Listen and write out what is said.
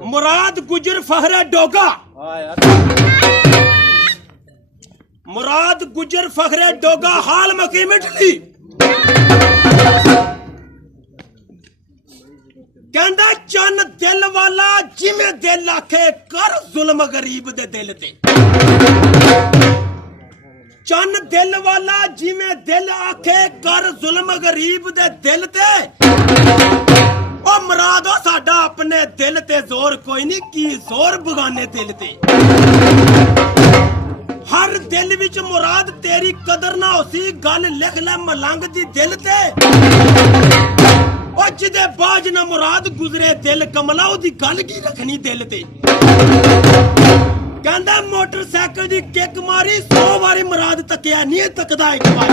मुराद गुजर फहरे डोगा, मुराद गुजर फखरे डोगा हाल मकी मिटली कहंदा चन दिल वाला जिमें दिल आखे कर जुल्म गरीब दे दिल ते चन दिल वाला जिमें दिल आखे कर जुल्म गरीब दे दिल ते ओ मुरादो साडा अपने दिल ते जोर कोई नहीं की जोर बगाने दिल ते हर दिल विच मुराद तेरी कदर ना होसी गल लिख ले मलंग दी दिल ते ओ जिदे बाज ना मुराद गुजरे दिल कमला ओदी गल की रखनी दिल ते कहंदा मोटरसाइकिल दी किक मारी 100 वारी मुराद तकिया नहीं तकदा एक बार